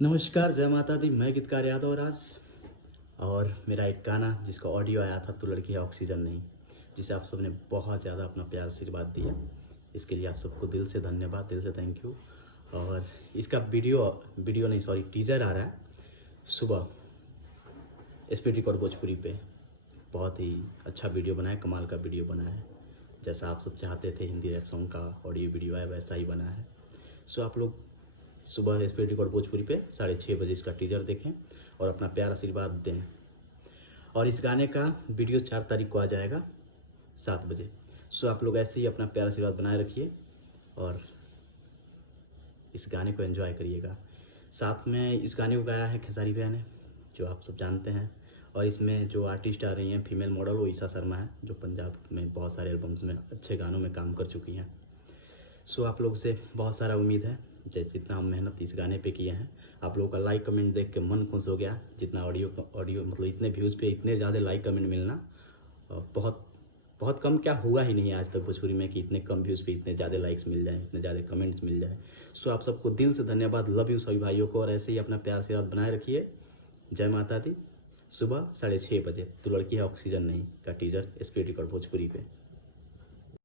नमस्कार, जय माता दी। मैं गीतकार यादव राज और मेरा एक गाना जिसका ऑडियो आया था, तू लड़की है ऑक्सीजन नहीं, जिसे आप सबने बहुत ज़्यादा अपना प्यार आशीर्वाद दिया। इसके लिए आप सबको दिल से धन्यवाद, दिल से थैंक यू। और इसका वीडियो नहीं, सॉरी, टीजर आ रहा है सुबह एसपी रिकॉर्ड भोजपुरी पे। बहुत ही अच्छा वीडियो बना है, कमाल का वीडियो बना है। जैसा आप सब चाहते थे हिंदी रैप सॉन्ग का ऑडियो वीडियो है, वैसा ही बना है। सो आप लोग सुबह एस पी रिकॉर्ड भोजपुरी पे 6:30 बजे इसका टीजर देखें और अपना प्यार आशीर्वाद दें। और इस गाने का वीडियो 4 तारीख को आ जाएगा 7 बजे। सो आप लोग ऐसे ही अपना प्यार आशीर्वाद बनाए रखिए और इस गाने को एंजॉय करिएगा। साथ में इस गाने को गाया है खेसारी भैया ने, जो आप सब जानते हैं। और इसमें जो आर्टिस्ट आ रही हैं फीमेल मॉडल, वो ईशा शर्मा है, जो पंजाब में बहुत सारे एल्बम्स में अच्छे गानों में काम कर चुकी हैं। सो आप लोग से बहुत सारा उम्मीद है, जैसे जितना हम मेहनत इस गाने पे किए हैं। आप लोगों का लाइक कमेंट देख के मन खुश हो गया। जितना ऑडियो मतलब इतने व्यूज़ पे इतने ज़्यादा लाइक कमेंट मिलना बहुत बहुत कम क्या हुआ ही नहीं आज तक भोजपुरी में कि इतने कम व्यूज़ पे इतने ज़्यादा लाइक्स मिल जाए, इतने ज़्यादा कमेंट्स मिल जाए। सो आप सबको दिल से धन्यवाद, लव यू सभी भाइयों को। और ऐसे ही अपना प्यार से याद बनाए रखिए। जय माता दी। सुबह 6:30 बजे तू लड़की है ऑक्सीजन नहीं का teaser S P record Bhojpuri पे।